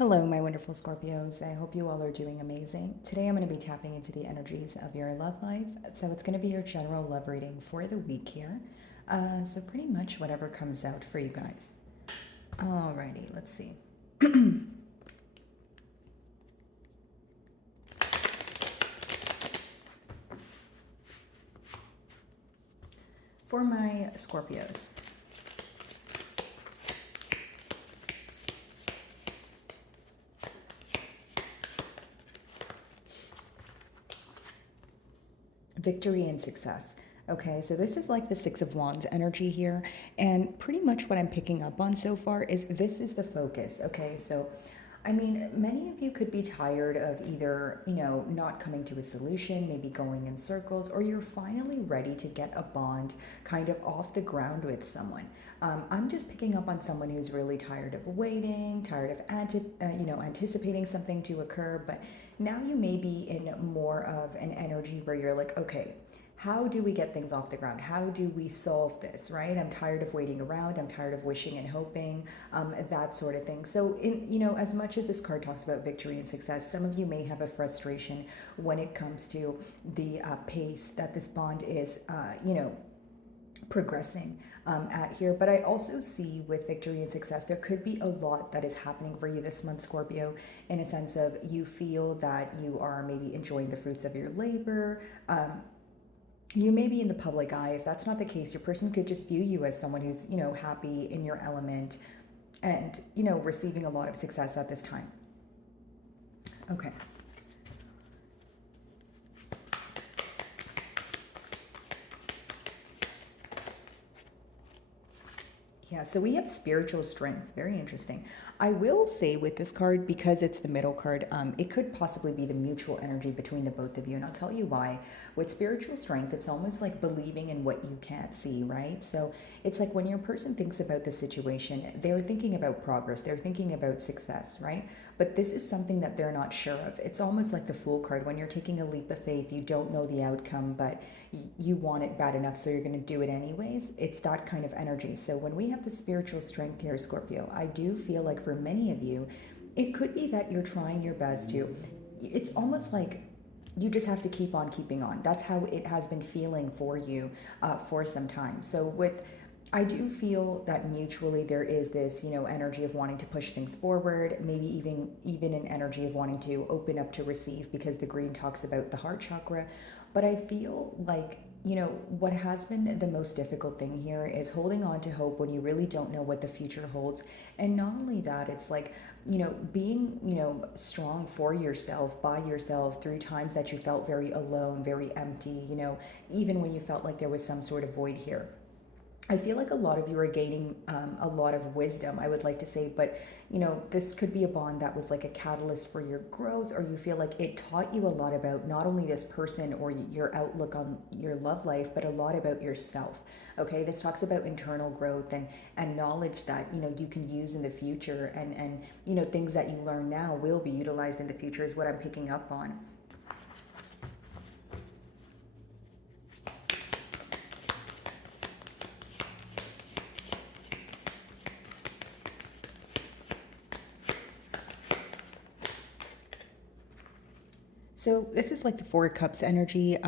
Hello, my wonderful Scorpios. I hope you all are doing amazing. Today I'm going to be tapping into the energies of your love life. So it's going to be your general love reading for the week here. So pretty much whatever comes out for you guys. Alrighty, let's see. For my Scorpios. Victory and success. Okay, so this is like the Six of Wands energy here. And pretty much what I'm picking up on so far is this is the focus. Okay, so I mean, many of you could be tired of either, not coming to a solution, maybe going in circles, or you're finally ready to get a bond kind of off the ground with someone. I'm just picking up on someone who's really tired of waiting, tired of anticipating something to occur, but now you may be in more of an energy where you're like, okay, how do we get things off the ground? How do we solve this, right? I'm tired of waiting around. I'm tired of wishing and hoping, that sort of thing. So, as much as this card talks about victory and success, some of you may have a frustration when it comes to the pace that this bond is, progressing at here. But I also see with victory and success, there could be a lot that is happening for you this month, Scorpio, in a sense of you feel that you are maybe enjoying the fruits of your labor. You may be in the public eye. If that's not the case, your person could just view you as someone who's, happy in your element and, receiving a lot of success at this time. Okay. Yeah, so we have spiritual strength. Very interesting. I will say with this card, because it's the middle card, it could possibly be the mutual energy between the both of you. And I'll tell you why. With spiritual strength, it's almost like believing in what you can't see, right? So it's like when your person thinks about the situation, they're thinking about progress, they're thinking about success, right? But this is something that they're not sure of. It's almost like the Fool card. When you're taking a leap of faith, you don't know the outcome, but you want it bad enough, so you're going to do it anyways. It's that kind of energy. So when we have the spiritual strength here, Scorpio, I do feel like for many of you, it could be that you're trying your best to. It's almost like you just have to keep on keeping on. That's how it has been feeling for you for some time. So with I do feel that mutually there is this, energy of wanting to push things forward, maybe even an energy of wanting to open up to receive because the green talks about the heart chakra. But I feel like, what has been the most difficult thing here is holding on to hope when you really don't know what the future holds. And not only that, it's like, being, strong for yourself, by yourself through times that you felt very alone, very empty, even when you felt like there was some sort of void here. I feel like a lot of you are gaining a lot of wisdom, I would like to say, but this could be a bond that was like a catalyst for your growth, or you feel like it taught you a lot about not only this person or your outlook on your love life, but a lot about yourself. Okay, this talks about internal growth and knowledge that you can use in the future, and things that you learn now will be utilized in the future is what I'm picking up on. So this is like the Four of Cups energy.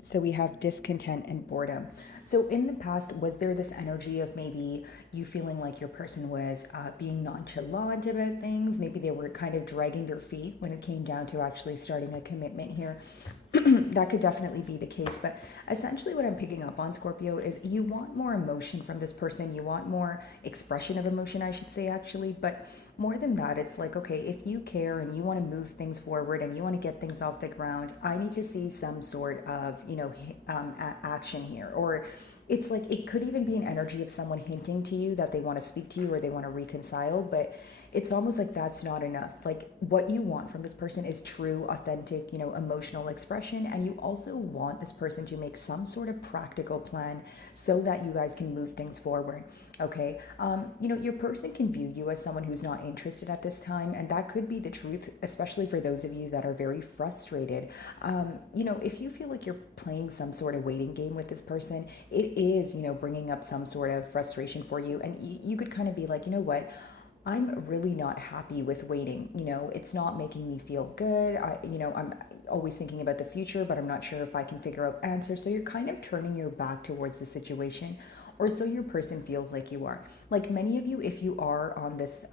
So we have discontent and boredom. So in the past, was there this energy of maybe you feeling like your person was being nonchalant about things? Maybe they were kind of dragging their feet when it came down to actually starting a commitment here. That could definitely be the case. But essentially, what I'm picking up on, Scorpio, is you want more emotion from this person. You want more expression of emotion, I should say, actually. But more than that, it's like, okay, if you care and you want to move things forward and you want to get things off the ground, I need to see some sort of, action here. Or it's like it could even be an energy of someone hinting to you that they want to speak to you or they want to reconcile, but it's almost like that's not enough. Like what you want from this person is true, authentic, emotional expression. And you also want this person to make some sort of practical plan so that you guys can move things forward. Okay. Your person can view you as someone who's not interested at this time. And that could be the truth, especially for those of you that are very frustrated. If you feel like you're playing some sort of waiting game with this person, it is, bringing up some sort of frustration for you. And you could kind of be like, you know what? I'm really not happy with waiting. It's not making me feel good. I'm always thinking about the future, but I'm not sure if I can figure out answers. So you're kind of turning your back towards the situation, or so your person feels like you are. Like many of you, if you are on this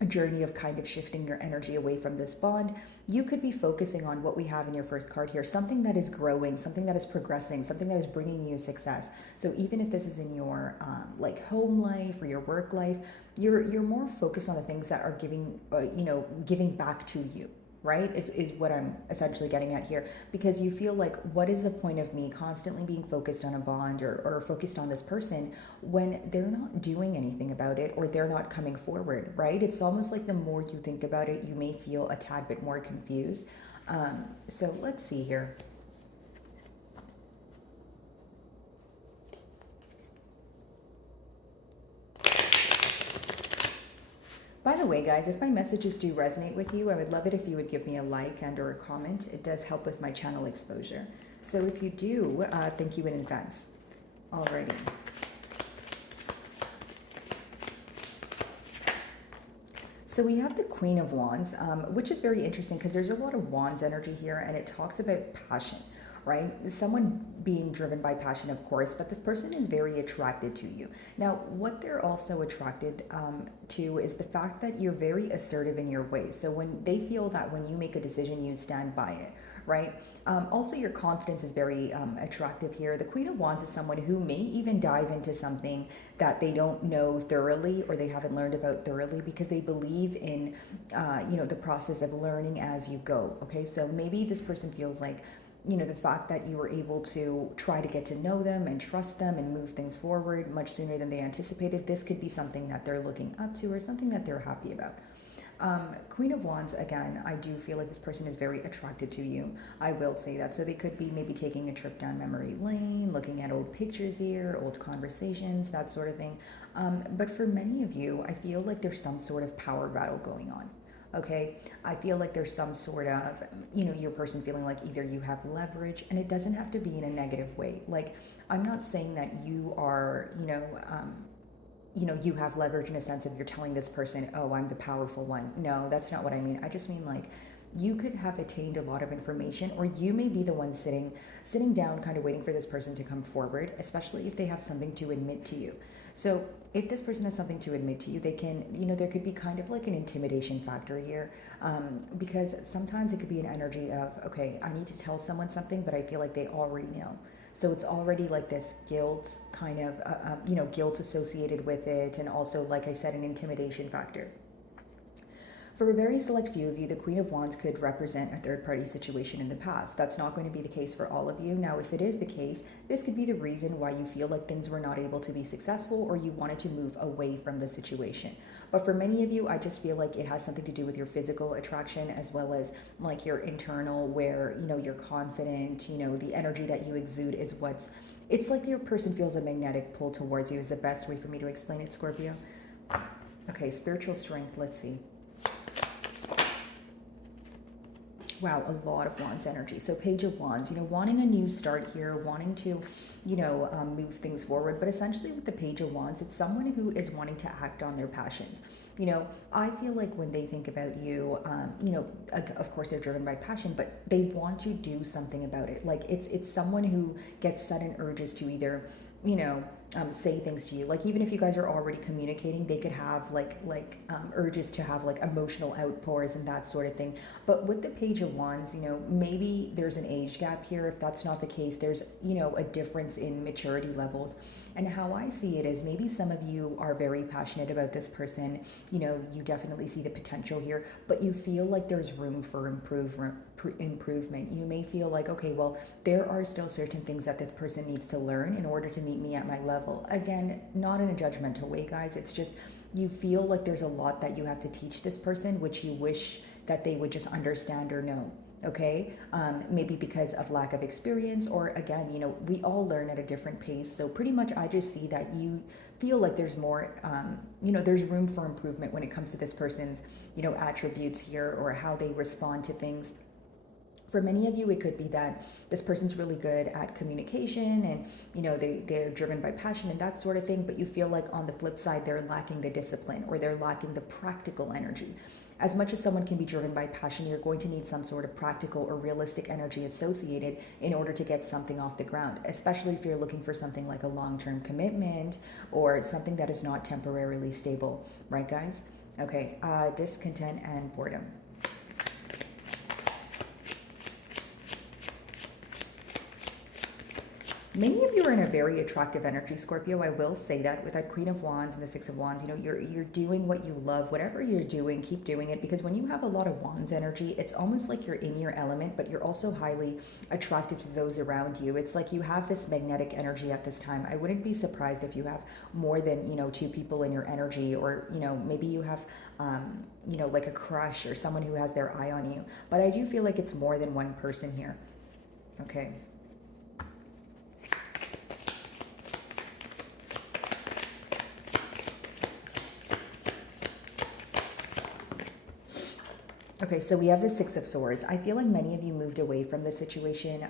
a journey of kind of shifting your energy away from this bond, you could be focusing on what we have in your first card here, something that is growing, something that is progressing, something that is bringing you success. So even if this is in your like home life or your work life, you're more focused on the things that are giving back to you, right? Is what I'm essentially getting at here. Because you feel like, what is the point of me constantly being focused on a bond or focused on this person when they're not doing anything about it or they're not coming forward, right? It's almost like the more you think about it, you may feel a tad bit more confused. So let's see here. By the way, guys, if my messages do resonate with you, I would love it if you would give me a like and or a comment. It does help with my channel exposure. So if you do, thank you in advance. Alrighty. So we have the Queen of Wands, which is very interesting because there's a lot of Wands energy here, and it talks about passion, right? Someone being driven by passion, of course, but this person is very attracted to you. Now, what they're also attracted to is the fact that you're very assertive in your ways. So when they feel that when you make a decision, you stand by it, right? Also, your confidence is very attractive here. The Queen of Wands is someone who may even dive into something that they don't know thoroughly or they haven't learned about thoroughly because they believe in, the process of learning as you go. Okay, so maybe this person feels like, the fact that you were able to try to get to know them and trust them and move things forward much sooner than they anticipated, this could be something that they're looking up to or something that they're happy about. Queen of Wands, again, I do feel like this person is very attracted to you. I will say that. So they could be maybe taking a trip down memory lane, looking at old pictures here, old conversations, that sort of thing. But for many of you, I feel like there's some sort of power battle going on. Okay, I feel like there's some sort of, your person feeling like either you have leverage, and it doesn't have to be in a negative way. Like, I'm not saying that you are, you have leverage in a sense of you're telling this person, oh, I'm the powerful one. No, that's not what I mean. I just mean like you could have attained a lot of information, or you may be the one sitting down kind of waiting for this person to come forward, especially if they have something to admit to you. So if this person has something to admit to you, they can, there could be kind of like an intimidation factor here, because sometimes it could be an energy of, okay, I need to tell someone something, but I feel like they already know. So it's already like this guilt kind of, guilt associated with it. And also, like I said, an intimidation factor. For a very select few of you, the Queen of Wands could represent a third-party situation in the past. That's not going to be the case for all of you. Now, if it is the case, this could be the reason why you feel like things were not able to be successful or you wanted to move away from the situation. But for many of you, I just feel like it has something to do with your physical attraction as well as like your internal where, you're confident, the energy that you exude is it's like your person feels a magnetic pull towards you is the best way for me to explain it, Scorpio. Okay, spiritual strength, let's see. Wow, a lot of Wands energy. So Page of Wands, wanting a new start here, wanting to, move things forward. But essentially with the Page of Wands, it's someone who is wanting to act on their passions. I feel like when they think about you, of course they're driven by passion, but they want to do something about it. Like it's someone who gets sudden urges to either, say things to you. Like even if you guys are already communicating, they could have urges to have like emotional outpours and that sort of thing. But with the Page of Wands, maybe there's an age gap here. If that's not the case, there's, a difference in maturity levels. And how I see it is maybe some of you are very passionate about this person. You definitely see the potential here, but you feel like there's room for improvement. You may feel like, okay, well, there are still certain things that this person needs to learn in order to meet me at my level. Again, not in a judgmental way, guys. It's just you feel like there's a lot that you have to teach this person, which you wish that they would just understand or know. Okay, maybe because of lack of experience, or again, we all learn at a different pace. So pretty much I just see that you feel like there's more, there's room for improvement when it comes to this person's, attributes here or how they respond to things. For many of you, it could be that this person's really good at communication and, they're driven by passion and that sort of thing, but you feel like on the flip side, they're lacking the discipline or they're lacking the practical energy. As much as someone can be driven by passion, you're going to need some sort of practical or realistic energy associated in order to get something off the ground, especially if you're looking for something like a long-term commitment or something that is not temporarily stable, right, guys? Okay, discontent and boredom. Many of you are in a very attractive energy, Scorpio. I will say that with that Queen of Wands and the Six of Wands, you're doing what you love. Whatever you're doing, keep doing it, because when you have a lot of Wands energy, it's almost like you're in your element, but you're also highly attractive to those around you. It's like you have this magnetic energy at this time. I wouldn't be surprised if you have more than, two people in your energy, or, maybe you have, like a crush or someone who has their eye on you. But I do feel like it's more than one person here. Okay. Okay, so we have the Six of Swords. I feel like many of you moved away from the situation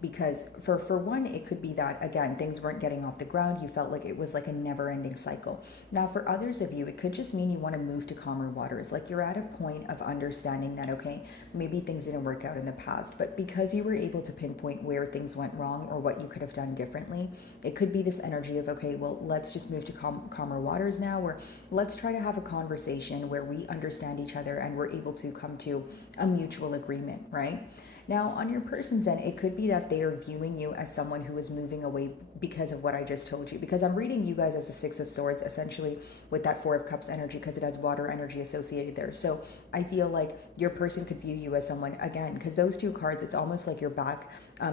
because for one, it could be that, again, things weren't getting off the ground. You felt like it was like a never-ending cycle. Now, for others of you, it could just mean you want to move to calmer waters. Like you're at a point of understanding that, okay, maybe things didn't work out in the past, but because you were able to pinpoint where things went wrong or what you could have done differently, it could be this energy of, okay, well, let's just move to calmer waters now, or let's try to have a conversation where we understand each other and we're able to come to a mutual agreement, right? Now, on your person's end, it could be that they are viewing you as someone who is moving away because of what I just told you. Because I'm reading you guys as the Six of Swords, essentially with that Four of Cups energy, because it has water energy associated there. So I feel like your person could view you as someone, again, because those two cards, it's almost like your back,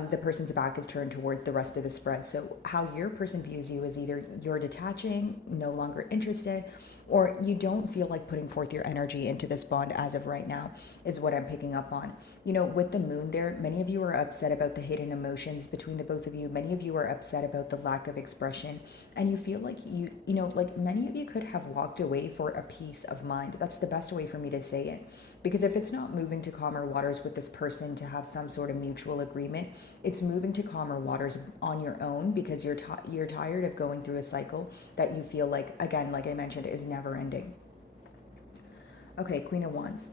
the person's back is turned towards the rest of the spread. So how your person views you is either you're detaching, no longer interested, or you don't feel like putting forth your energy into this bond as of right now, is what I'm picking up on. With the moon there, many of you are upset about the hidden emotions between the both of you. Many of you are upset about the lack of expression, and you feel like like many of you could have walked away for a peace of mind. That's the best way for me to say it. Because if it's not moving to calmer waters with this person to have some sort of mutual agreement, it's moving to calmer waters on your own, because you're tired of going through a cycle that you feel like, again, like I mentioned, is never ending. Okay, Queen of Wands.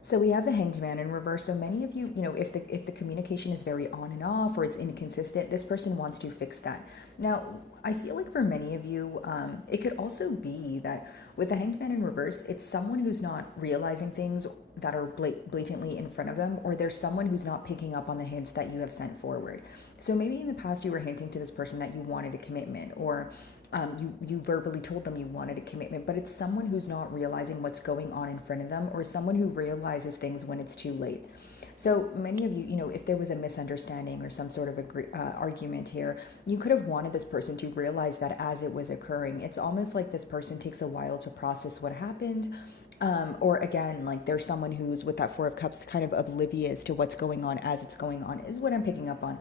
So we have the Hanged Man in reverse. So many of you, if the communication is very on and off or it's inconsistent, this person wants to fix that. Now, I feel like for many of you, it could also be that with the Hanged Man in reverse, it's someone who's not realizing things that are blatantly in front of them, or there's someone who's not picking up on the hints that you have sent forward. So maybe in the past you were hinting to this person that you wanted a commitment, or you verbally told them you wanted a commitment, but it's someone who's not realizing what's going on in front of them, or someone who realizes things when it's too late. So many of you, if there was a misunderstanding or some sort of argument here, you could have wanted this person to realize that as it was occurring. It's almost like this person takes a while to process what happened. Or again, like there's someone who's with that Four of Cups kind of oblivious to what's going on as it's going on, is what I'm picking up on.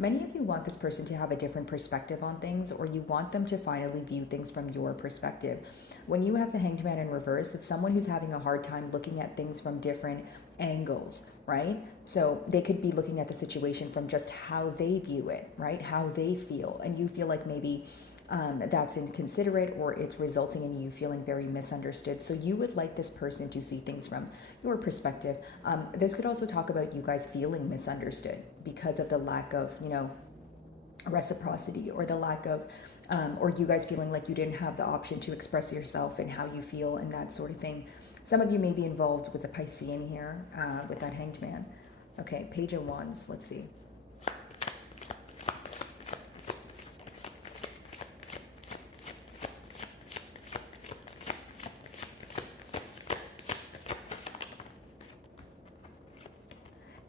Many of you want this person to have a different perspective on things, or you want them to finally view things from your perspective. When you have the Hanged Man in reverse, it's someone who's having a hard time looking at things from different angles, right? So they could be looking at the situation from just how they view it, right? How they feel. And you feel like maybe that's inconsiderate, or it's resulting in you feeling very misunderstood. So you would like this person to see things from your perspective. This could also talk about you guys feeling misunderstood because of the lack of, reciprocity, or the lack of, or you guys feeling like you didn't have the option to express yourself and how you feel and that sort of thing. Some of you may be involved with the Piscean here, with that Hanged Man. Okay, Page of Wands, let's see.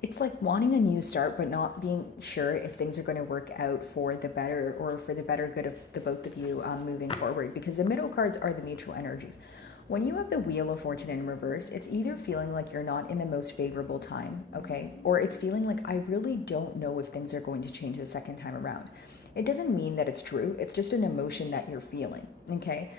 It's like wanting a new start, but not being sure if things are going to work out for the better, or for the better good of the both of you moving forward, because the middle cards are the mutual energies. When you have the Wheel of Fortune in reverse, it's either feeling like you're not in the most favorable time, okay? Or it's feeling like I really don't know if things are going to change the second time around. It doesn't mean that it's true. It's just an emotion that you're feeling. Okay.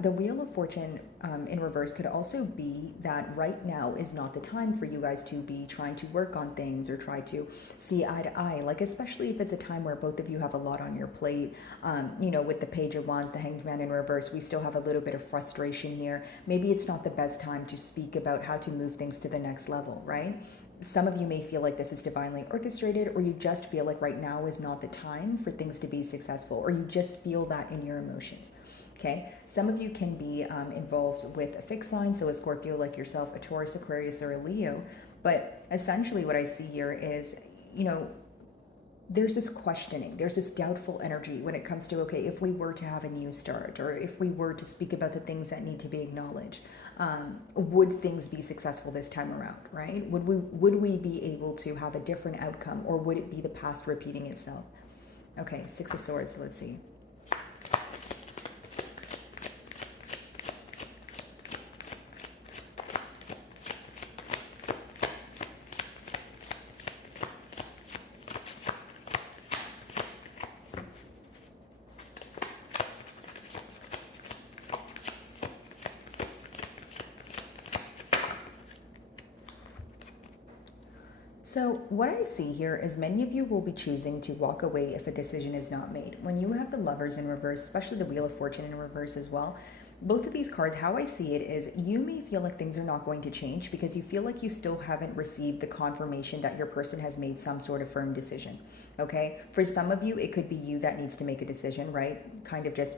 The Wheel of Fortune in reverse could also be that right now is not the time for you guys to be trying to work on things or try to see eye to eye. Like, especially if it's a time where both of you have a lot on your plate. With the Page of Wands, the Hanged Man in reverse, we still have a little bit of frustration here. Maybe it's not the best time to speak about how to move things to the next level, right? Some of you may feel like this is divinely orchestrated, or you just feel like right now is not the time for things to be successful, or you just feel that in your emotions. Okay, some of you can be involved with a fixed sign, so a Scorpio like yourself, a Taurus, Aquarius, or a Leo. But essentially, what I see here is, there's this questioning, there's this doubtful energy when it comes to, okay, if we were to have a new start, or if we were to speak about the things that need to be acknowledged, would things be successful this time around, right? Would we be able to have a different outcome, or would it be the past repeating itself? Okay, Six of Swords, let's see. So what I see here is many of you will be choosing to walk away if a decision is not made. When you have the Lovers in reverse, especially the Wheel of Fortune in reverse as well, both of these cards, how I see it is you may feel like things are not going to change because you feel like you still haven't received the confirmation that your person has made some sort of firm decision. Okay? For some of you, it could be you that needs to make a decision, right? Kind of just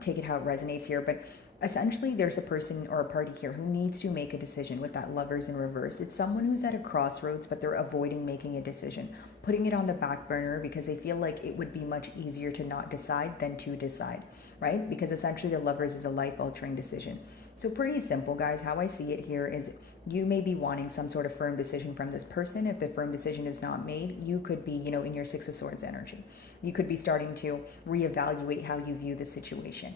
take it how it resonates here. But essentially, there's a person or a party here who needs to make a decision with that Lovers in reverse. It's someone who's at a crossroads, but they're avoiding making a decision, putting it on the back burner because they feel like it would be much easier to not decide than to decide, right? Because essentially the Lovers is a life-altering decision. So pretty simple, guys. How I see it here is you may be wanting some sort of firm decision from this person. If the firm decision is not made, you could be, in your Six of Swords energy. You could be starting to reevaluate how you view the situation.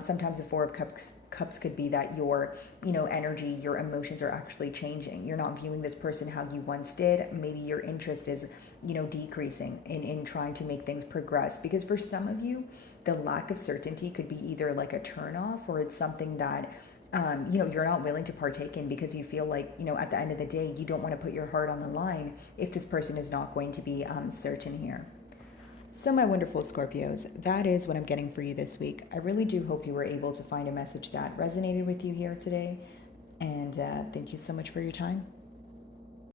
Sometimes the Four of Cups could be that your, energy, your emotions are actually changing. You're not viewing this person how you once did. Maybe your interest is, decreasing in trying to make things progress. Because for some of you, the lack of certainty could be either like a turnoff or it's something that you're not willing to partake in because you feel like, at the end of the day, you don't want to put your heart on the line if this person is not going to be certain here. So my wonderful Scorpios, that is what I'm getting for you this week. I really do hope you were able to find a message that resonated with you here today. And thank you so much for your time.